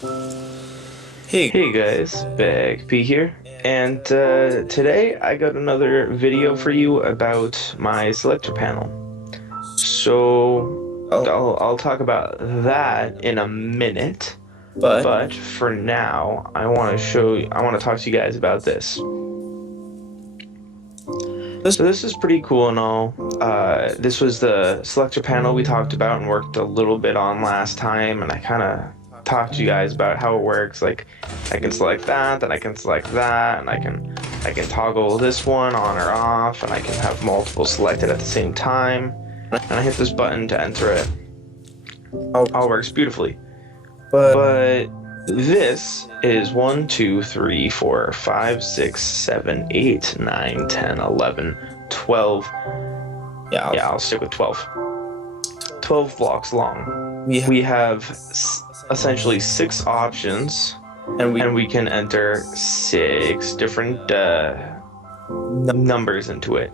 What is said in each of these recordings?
Hey, Hey guys, Bag P here, and today I got another video for you about my selector panel. So oh, I'll talk about that in a minute, but but for now I want to talk to you guys about this. this, So this is pretty cool and all. This was the selector panel we talked about and worked a little bit on last time, and I kind of talked to you guys about how it works. Like, I can select that, then I can select that, and I can toggle this one on or off, and I can have multiple selected at the same time. And I hit this button to enter it. oh, All works beautifully. but But this is 1, 2, 3, 4, 5, 6, 7, 8, 9, 10, 11, 12. yeah, Yeah, I'll stick with 12. 12 blocks long. we have, We have essentially 6 options, and and we can enter 6 different numbers into it.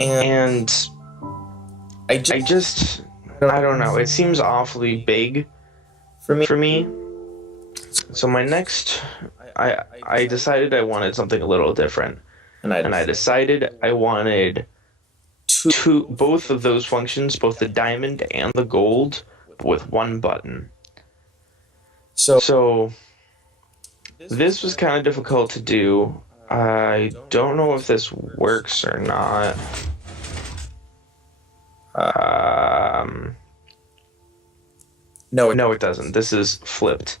and And I I just, I don't know, it seems awfully big for me, for me. So my next, I decided I wanted something a little different. and And I decided I wanted both of those functions, both the diamond and the gold, with one button. so So this was kind of difficult to do. I don't know if this works or not. Um, no, no, it doesn't. This is flipped.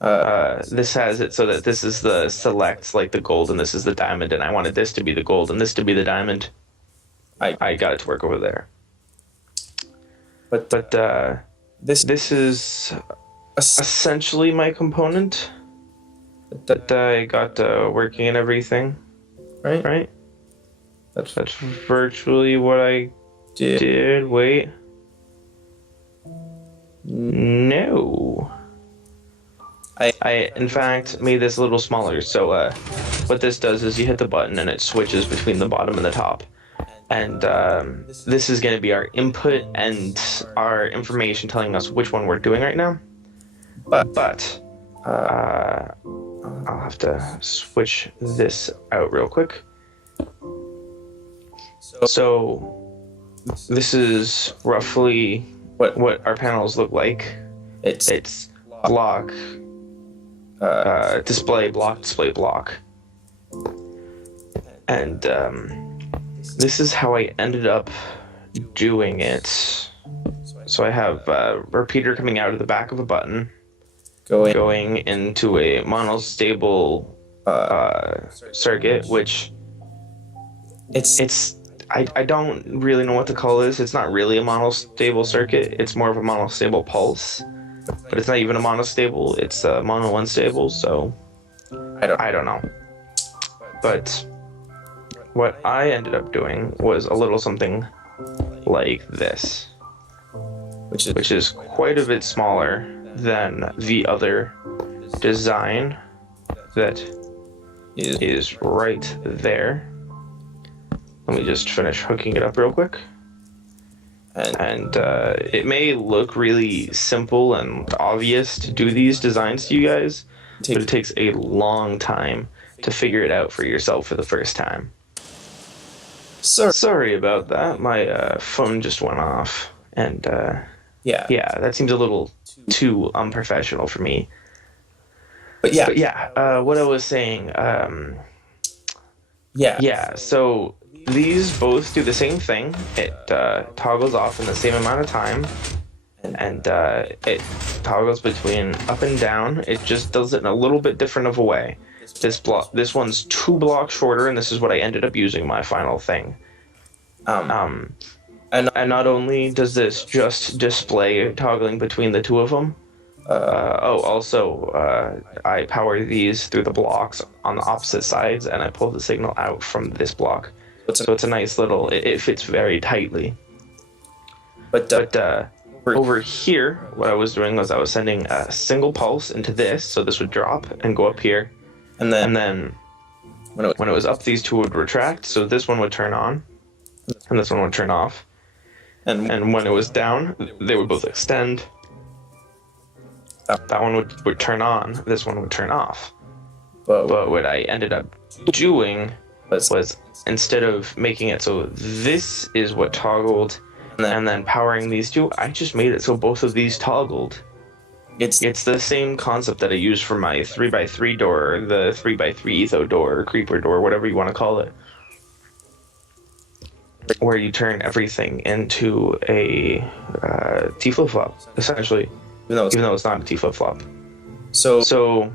This has it so that this is the select, like the gold, and this is the diamond, and I wanted this to be the gold and this to be the diamond. I got it to work over there. but But this is essentially my component that I got working and everything, right, right? that's That's virtually what I did. Wait. No. I in fact made this a little smaller. So what this does is you hit the button and it switches between the bottom and the top. And this is going to be our input and our information telling us which one we're doing right now. But I'll have to switch this out real quick. So this is roughly what our panels look like. It's block, display, block, display, block. And this is how I ended up doing it. So I have a repeater coming out of the back of a button, going into a monostable circuit, which I don't really know what to call this. It's not really a monostable circuit. It's more of a monostable pulse, but it's not even a monostable. It's a mono unstable. So I don't know. But what I ended up doing was a little something like this, which is quite a bit smaller than the other design that is right there. Let me just finish hooking it up real quick. And it may look really simple and obvious to do these designs to you guys, but it takes a long time to figure it out for yourself for the first time. Sorry about that. My phone just went off, and yeah, that seems a little too unprofessional for me. But yeah, what I was saying, so these both do the same thing. It toggles off in the same amount of time, and it toggles between up and down. It just does it in a little bit different of a way. This one's 2 blocks shorter, and this is what I ended up using my final thing. And not only does this just display toggling between the two of them, also I power these through the blocks on the opposite sides, and I pull the signal out from this block. So it's a nice little, it fits very tightly. But over here, what I was doing was I was sending a single pulse into this, so this would drop and go up here. And then when it was up, these two would retract, so this one would turn on, and this one would turn off. And when it was down, they would both extend. that one would turn on, this one would turn off. But But what I ended up doing was was, instead of making it so this is what toggled and then powering these two, I just made it so both of these toggled. It's the same concept that I used for my 3x3 door, the 3x3 etho door, or creeper door, whatever you want to call it, where you turn everything into a T flip-flop, essentially, even though it's not a T flip-flop. So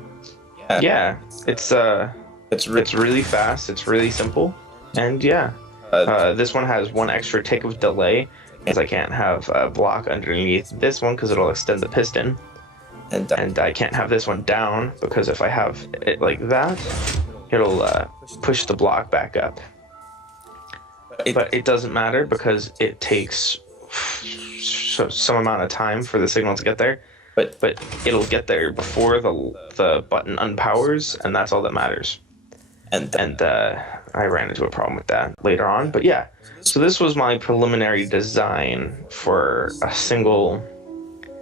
yeah, it's really fast, it's really simple, and yeah, this one has one extra tick of delay because I can't have a block underneath this one because it'll extend the piston, and I can't have this one down because if I have it like that, it'll push the block back up. But it doesn't matter because it takes some amount of time for the signal to get there. But it'll get there before the button unpowers, and that's all that matters. And I ran into a problem with that later on. But yeah, so this was my preliminary design for a single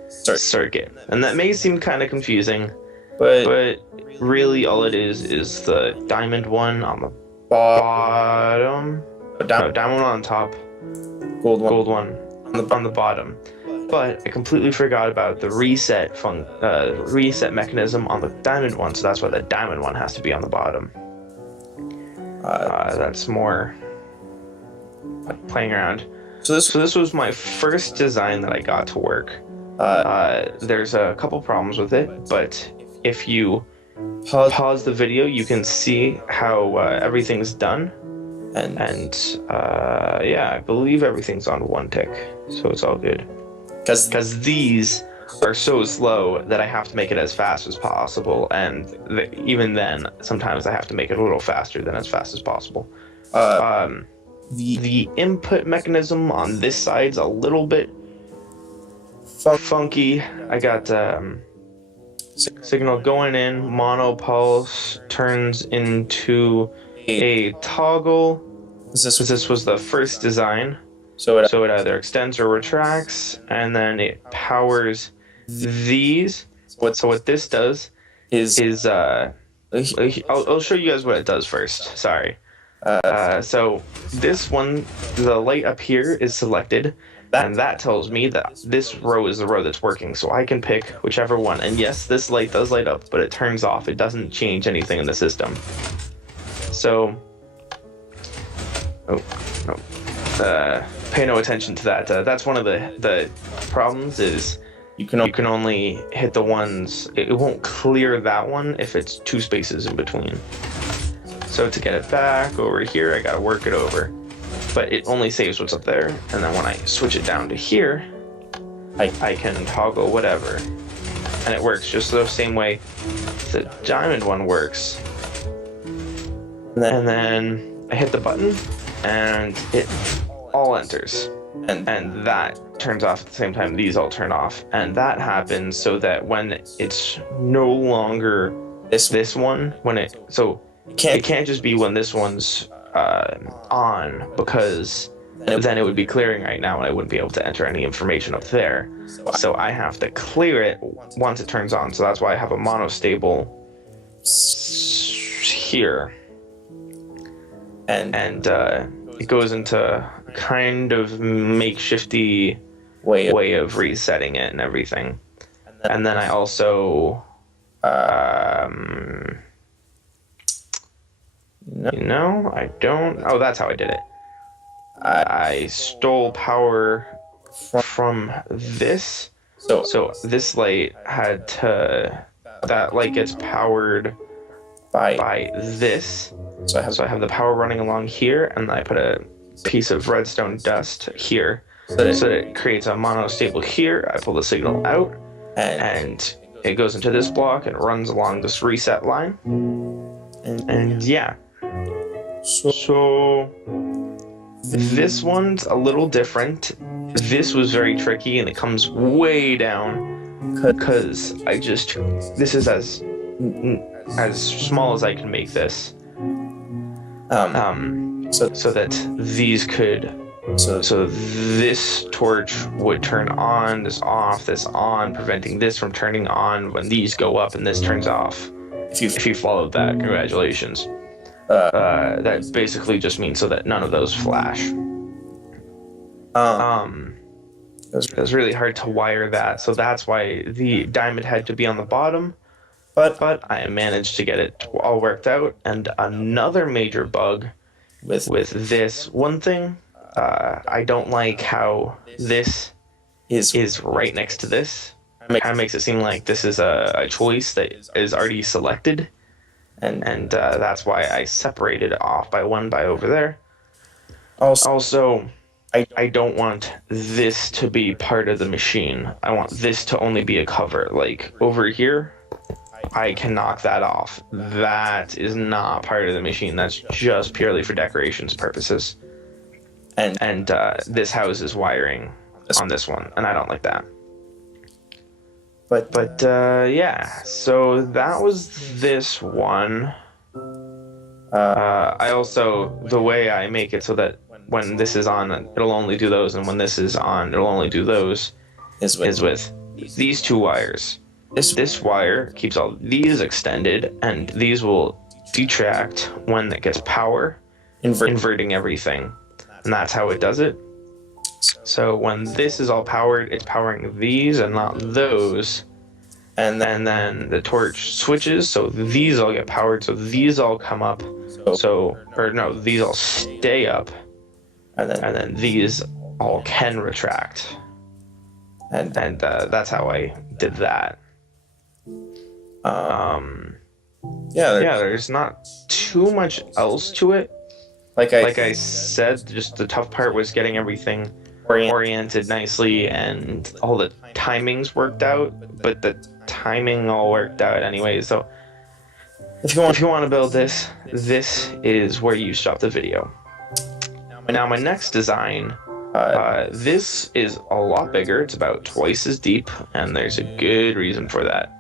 circuit. And that may seem kind of confusing, but really all it is the diamond one on the bottom. No, diamond one on top, gold one on the bottom. But I completely forgot about the reset mechanism on the diamond one, so that's why the diamond one has to be on the bottom. That's more playing around. So this was my first design that I got to work. There's a couple problems with it, but if you pause the video, you can see how everything's done. And yeah, I believe everything's on one tick, so it's all good. Because these are so slow that I have to make it as fast as possible, and even then, sometimes I have to make it a little faster than as fast as possible. The input mechanism on this side's a little bit funky. I got signal going in, mono pulse turns into a toggle. This was the first design. So it either extends or retracts, and then it powers these. So what this does is I'll show you guys what it does first. Sorry. So this one, the light up here is selected, and that tells me that this row is the row that's working. So I can pick whichever one. And yes, this light does light up, but it turns off. It doesn't change anything in the system. So, pay no attention to that. That's one of the problems is you can only hit the ones. It won't clear that one if it's two spaces in between. So to get it back over here, I gotta work it over. But it only saves what's up there, and then when I switch it down to here, I can toggle whatever, and it works just the same way the diamond one works. And then I hit the button, and it all enters, and that turns off at the same time these all turn off, and that happens so that when it's no longer this one, it can't just be when this one's on, because then it would be clearing right now and I wouldn't be able to enter any information up there. So I have to clear it once it turns on. So that's why I have a monostable here. And it goes into kind of makeshifty way of resetting it and everything. And then I also no, I don't. Oh, that's how I did it. I stole power from this. So this light had to. That light gets powered by this. So I have the power running along here, and I put a piece of redstone dust here, so that it creates a monostable here. I pull the signal out, and it goes into this block and runs along this reset line. And yeah. So this one's a little different. This was very tricky, and it comes way down because this is as small as I can make this. So that these could So this torch would turn on, this off, this on, preventing this from turning on when these go up and this turns off. If you followed that, congratulations. That basically just means so that none of those flash. It was really hard to wire that, so that's why the diamond had to be on the bottom. But I managed to get it all worked out. And another major bug with this one thing, I don't like how this is right next to this. Kind of makes it seem like this is a choice that is already selected. And that's why I separated it off by one by over there. Also, I don't want this to be part of the machine. I want this to only be a cover. Like over here, I can knock that off. That is not part of the machine. That's just purely for decorations purposes. And this house is wiring on this one, and I don't like that. But yeah, so that was this one. I also, the way I make it so that when this is on, it'll only do those, and when this is on, it'll only do those, is with these two wires. This wire keeps all these extended, and these will detract when it gets power, inverting everything. And that's how it does it. So when this is all powered, it's powering these and not those. And then the torch switches, so these all get powered, so these all come up. These all stay up. And then these all can retract. And that's how I did that. There's not too much else to it. Like I said, just the tough part was getting everything oriented nicely and all the timings worked out, but the timing all worked out anyway. So if you want to build this is where you stop the video. Now my next design, this is a lot bigger. It's about twice as deep, and there's a good reason for that.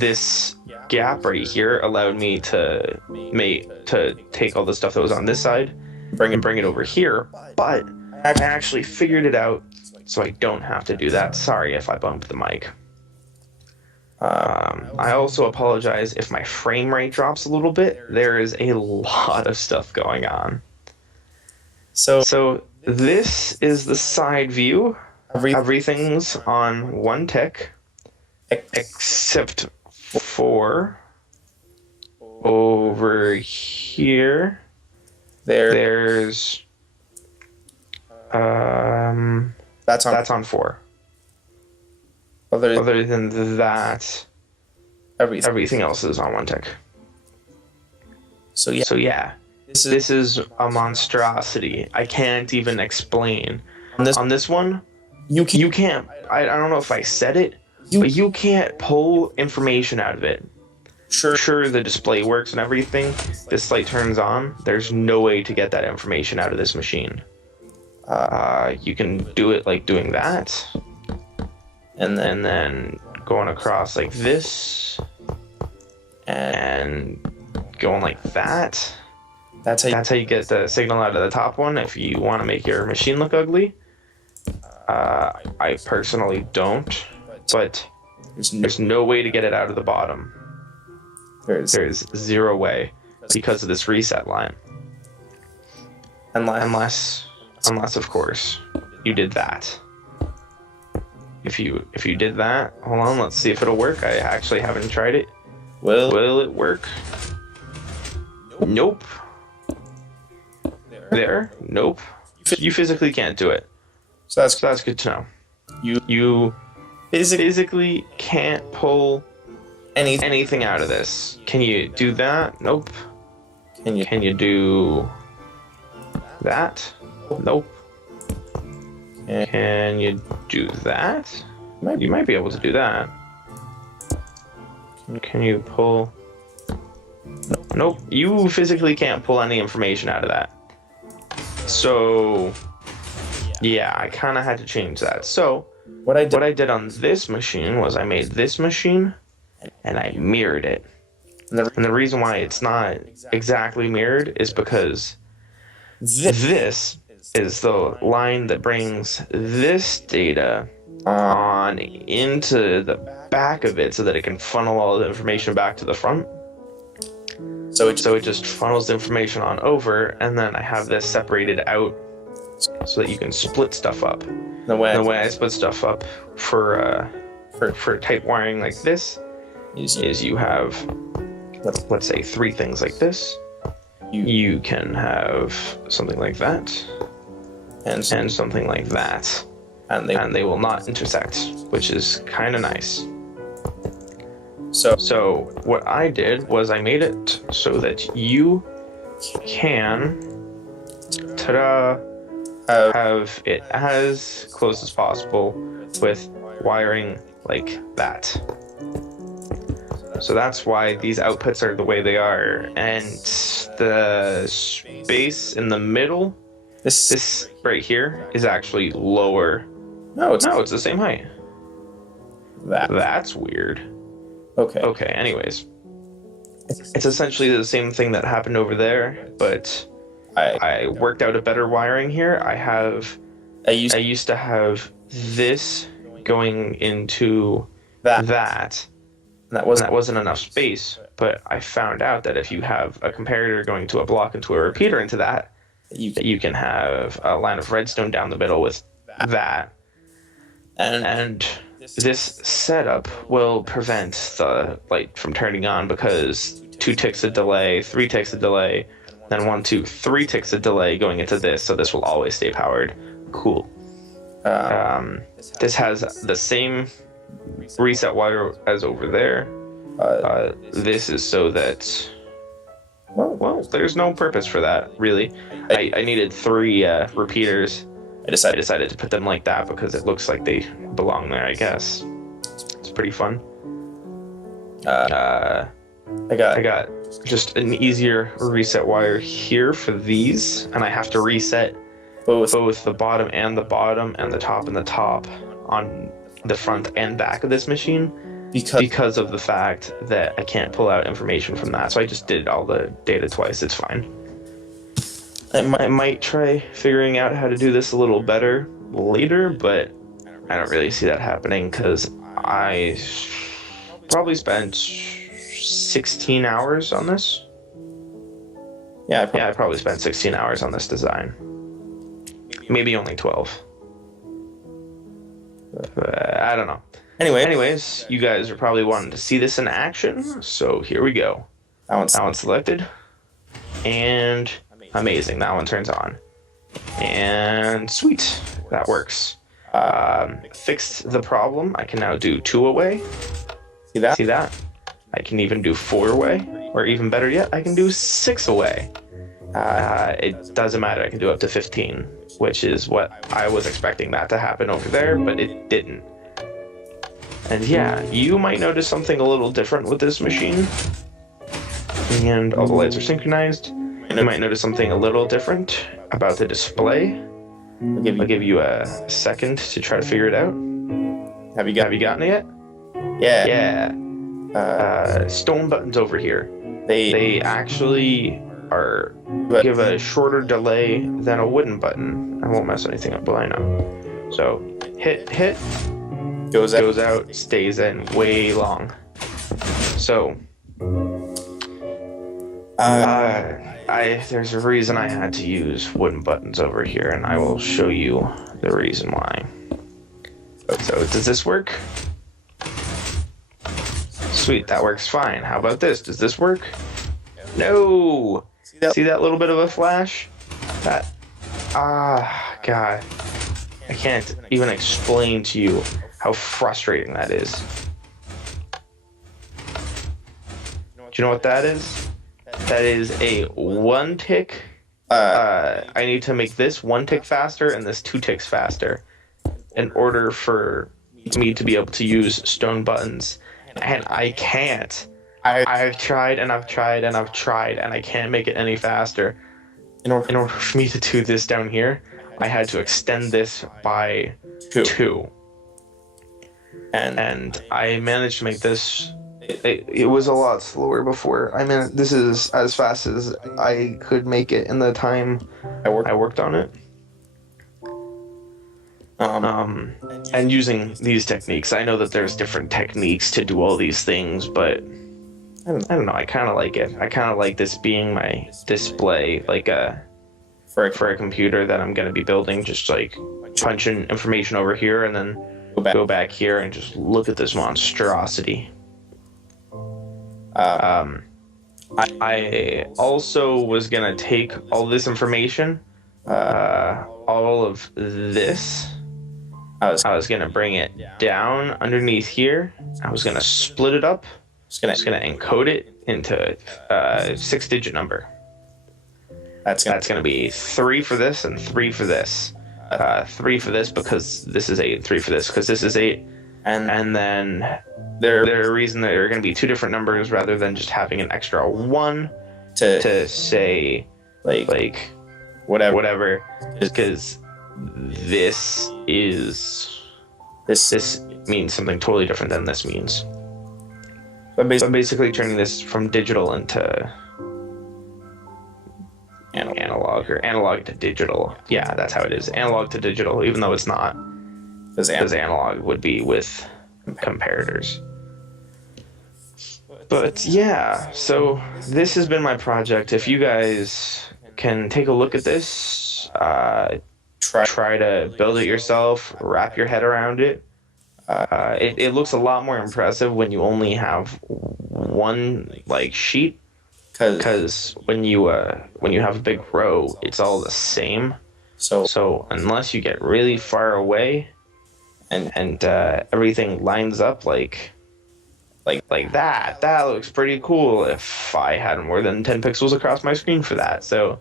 This gap right here allowed me to take all the stuff that was on this side, bring it over here, but I actually figured it out so I don't have to do that. Sorry if I bumped the mic. I also apologize if my frame rate drops a little bit. There is a lot of stuff going on. So this is the side view. Everything's on one tick, except for over here. There's that's on 4. Other than that, everything else is on one tick. So yeah, this is a monstrosity. I can't even explain. On this one, you can't. I don't know if I said it, but you can't pull information out of it. Sure, the display works and everything. This light turns on. There's no way to get that information out of this machine. You can do it like doing that, and then going across like this, and going like that. That's how you get the signal out of the top one if you want to make your machine look ugly. I personally don't, but there's no way to get it out of the bottom. There's zero way because of this reset line. Unless of course you did that. If you did that, hold on, let's see if it'll work. I actually haven't tried it. Will it work? Nope. There? Nope. You physically can't do it. So that's good to know. You physically can't pull anything out of this. Can you do that? Nope. Can you do that? Nope. Can you do that? You might be able to do that. Can you pull? Nope. You physically can't pull any information out of that. So yeah, I kind of had to change that. So what I did on this machine was I made this machine and I mirrored it. And the reason why it's not exactly mirrored is because This is the line that brings this data on into the back of it so that it can funnel all the information back to the front. So it just funnels the information on over, and then I have this separated out so that you can split stuff up. the way I split stuff up for type wiring like this is you have, let's say, 3 things like this. You can have something like that and something like that, and they will not intersect, which is kind of nice. So what I did was I made it so that you can have it as close as possible with wiring like that. So that's why these outputs are the way they are, and the space in the middle, this right here, is actually lower. No, it's the same height. That's weird. Okay, anyways. It's essentially the same thing that happened over there, but I worked out a better wiring here. I used to have this going into that. And that wasn't enough space, but I found out that if you have a comparator going to a block into a repeater into that you can have a line of redstone down the middle with that. And this setup will prevent the light from turning on because 2 ticks of delay, 3 ticks of delay, then 1, 2, 3 ticks of delay going into this, so this will always stay powered. Cool. This has the same reset wire as over there. This is so that, well, there's no purpose for that, really. I needed 3 repeaters. I decided to put them like that because it looks like they belong there, I guess. It's pretty fun. I got just an easier reset wire here for these, and I have to reset both the bottom and the bottom and the top and the top on the front and back of this machine because of the fact that I can't pull out information from that. So I just did all the data twice. It's fine. I might try figuring out how to do this a little better later, but I don't really see that happening because I probably spent 16 hours on this. Yeah, I probably spent 16 hours on this design. Maybe only 12. I don't know. Anyways, you guys are probably wanting to see this in action, so here we go. That one's selected. And amazing, that one turns on. And sweet, that works. Fixed the problem. I can now do 2 away. See that? I can even do 4 away, or even better yet, I can do 6 away. It doesn't matter, I can do up to 15, which is what I was expecting that to happen over there, but it didn't. And yeah, you might notice something a little different with this machine. And all the lights are synchronized. You might notice something a little different about the display. I'll give you a second to try to figure it out. Have you gotten it yet? Yeah. Stone buttons over here. They actually give a shorter delay than a wooden button. I won't mess anything up, but I know. So hit, goes out, stays in way long. So there's a reason I had to use wooden buttons over here, and I will show you the reason why. So does this work? Sweet, that works fine. How about this? Does this work? No! See that little bit of a flash? God. I can't even explain to you how frustrating that is. Do you know what that is? That is a 1 tick. I need to make this 1 tick faster and this 2 ticks faster in order for me to be able to use stone buttons. And I can't. I've tried and I've tried and I've tried, and I can't make it any faster. In order for me to do this down here, I had to extend this by 2. And I managed to make this It was a lot slower before. I mean, this is as fast as I could make it in the time I worked on it. And using these techniques, I know that there's different techniques to do all these things, but I don't know. I kind of like it. I kind of like this being my display, like for a computer that I'm going to be building. Just like punch in information over here and then go back here and just look at this monstrosity. I also was going to take all this information, all of this. I was going to bring it down underneath here. I was going to split it up. I was going to encode it into a 6-digit number. That's going to be 3 for this and 3 for this. 3 for this because this is 8, and 3 for this because this is 8. And then there are reason that there are going to be 2 different numbers rather than just having an extra 1 to say like whatever. Because this means something totally different than this means. But basically turning this from digital into analog or analog to digital. Yeah, that's how it is. Analog to digital, even though it's not. Because analog would be with comparators. But yeah, so this has been my project. If you guys can take a look at this, try to build it yourself, wrap your head around it. It looks a lot more impressive when you only have one sheet, because when you have a big row, it's all the same. So unless you get really far away, and everything lines up like that looks pretty cool. If I had more than 10 pixels across my screen for that, so.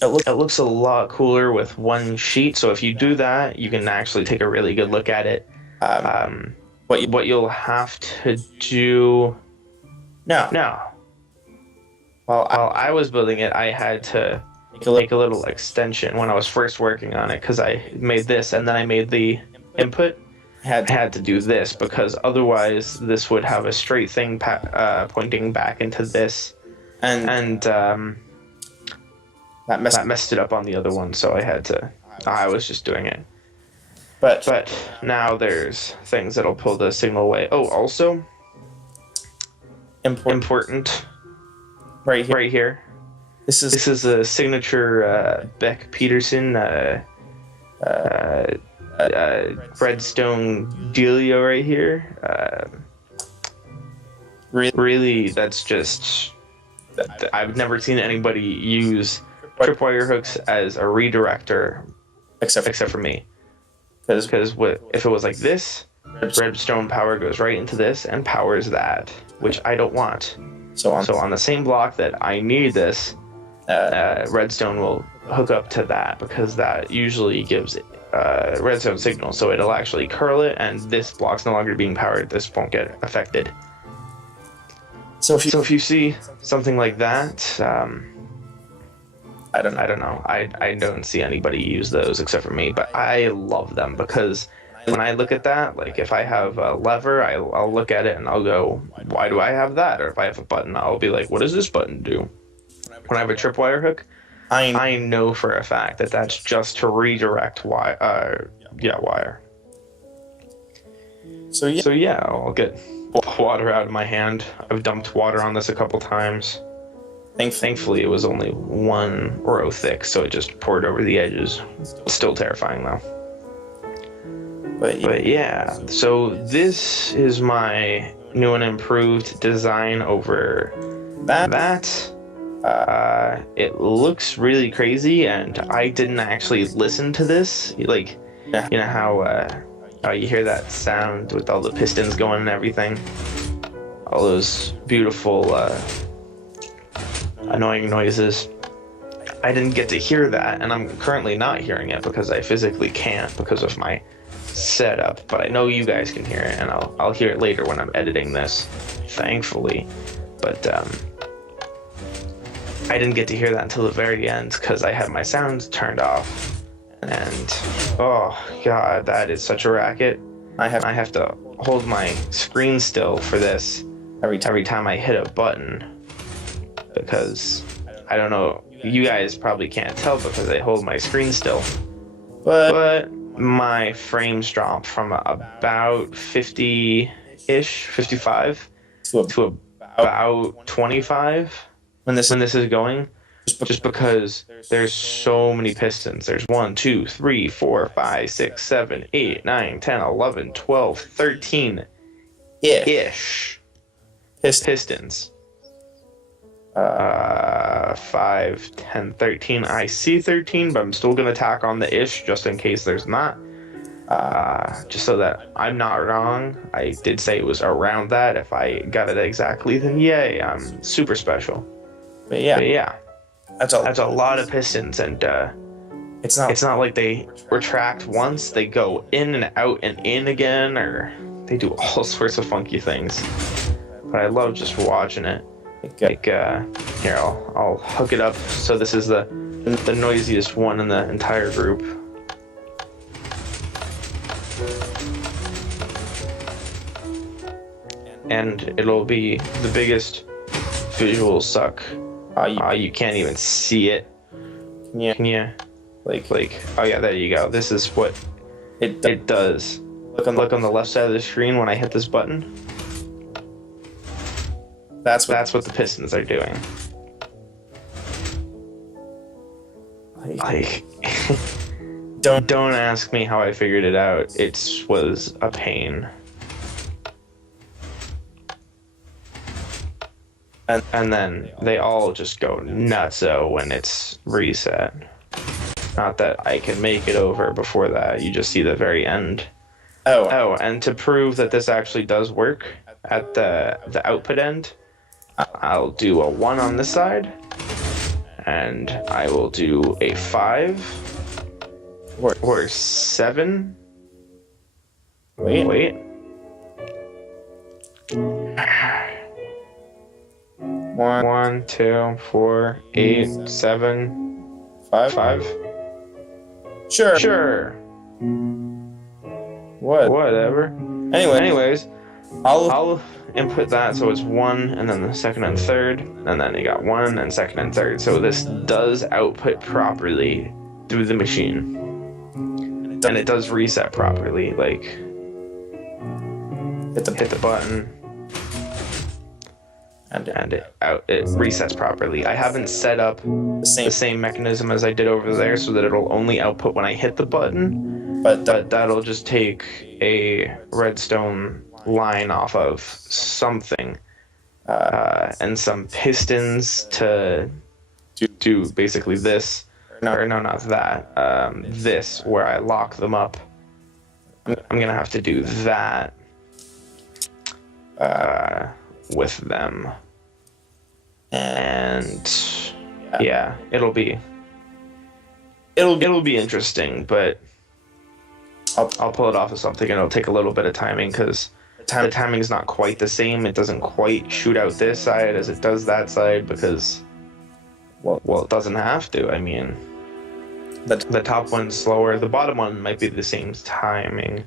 It looks a lot cooler with one sheet, so if you do that, you can actually take a really good look at it. What you'll have to do... No. While I was building it, I had to make a little extension when I was first working on it, because I made this, and then I made the input. I had to do this, because otherwise this would have a straight thing pointing back into this. And that messed it up on the other one, so I was just doing it. But now there's things that'll pull the signal away. Oh, also, important right here. This is a signature Beck Peterson Redstone dealio right here. Really, that's just... I've never seen anybody use tripwire hooks as a redirector, except for me. Because if it was like this, redstone power goes right into this and powers that, which I don't want. So on the same block that I need this, redstone will hook up to that, because that usually gives redstone signal. So it'll actually curl it, and this block's no longer being powered. This won't get affected. So if you see something like that, I don't know. I don't see anybody use those except for me, but I love them, because when I look at that, like if I have a lever, I'll look at it and I'll go, why do I have that? Or if I have a button, I'll be like, what does this button do? When I have a tripwire hook, I know for a fact that that's just to redirect wire. So yeah, I'll get water out of my hand. I've dumped water on this a couple times. Thankfully, it was only 1 row thick, so it just poured over the edges. Still terrifying, though. But yeah, so this is my new and improved design over that. It looks really crazy, and I didn't actually listen to this. Like, you know how you hear that sound with all the pistons going and everything? All those beautiful... annoying noises. I didn't get to hear that, and I'm currently not hearing it because I physically can't because of my setup, but I know you guys can hear it, and I'll hear it later when I'm editing this, thankfully. But I didn't get to hear that until the very end because I had my sound turned off, and oh god, that is such a racket. I have to hold my screen still for this every time. every time I hit a button, because I don't know, you guys probably can't tell because I hold my screen still, but my frames drop from about 50-ish, 55 to about 25 when this when this is going, just because there's so many pistons. There's 1, 2, 3, 4, 5, 6, 7, 8, 9, 10, 11, 12, 13 ish pistons. 5, 10, 13. I see 13, but I'm still gonna tack on the ish just in case there's not. Just so that I'm not wrong. I did say it was around that. If I got it exactly, then yay, I'm super special. But yeah, But yeah, that's that's a lot of pistons, and it's not like they retract once, they go in and out and in again, or they do all sorts of funky things. But I love just watching it. Like, here, I'll hook it up. So this is the noisiest one in the entire group. And it'll be the biggest visual suck. You can't even see it. Can you? Like, oh yeah, there you go. This is what it does. Look on the left side of the screen when I hit this button. That's what the pistons are doing. Like, don't ask me how I figured it out. It was a pain. And then they all just go nutso when it's reset. Not that I can make it over before that. You just see the very end. Oh, and to prove that this actually does work at the output end, I'll do a 1 on this side, and I will do a 5 or 7. Wait. 1, 2, 4, 8, 7, 5. Sure. Whatever. Anyways, I'll input that so it's 1, and then the second and third, and then you got 1 and second and third. So this does output properly through the machine, and it does reset properly. Like, hit the button, and it resets properly. I haven't set up the same mechanism as I did over there, so that it'll only output when I hit the button, but that'll just take a redstone line off of something, and some pistons to do basically this, or no, not that, this, where I lock them up. I'm gonna have to do that with them, and yeah, it'll be interesting, but I'll pull it off of something, and it'll take a little bit of timing, because the timing is not quite the same. It doesn't quite shoot out this side as it does that side, because well, it doesn't have to. I mean, the top one's slower, the bottom one might be the same timing,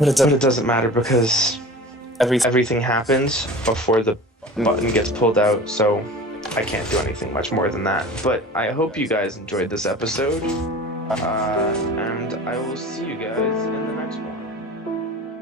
but it doesn't matter, because everything happens before the button gets pulled out, so I can't do anything much more than that. But I hope you guys enjoyed this episode, and I will see you guys in the next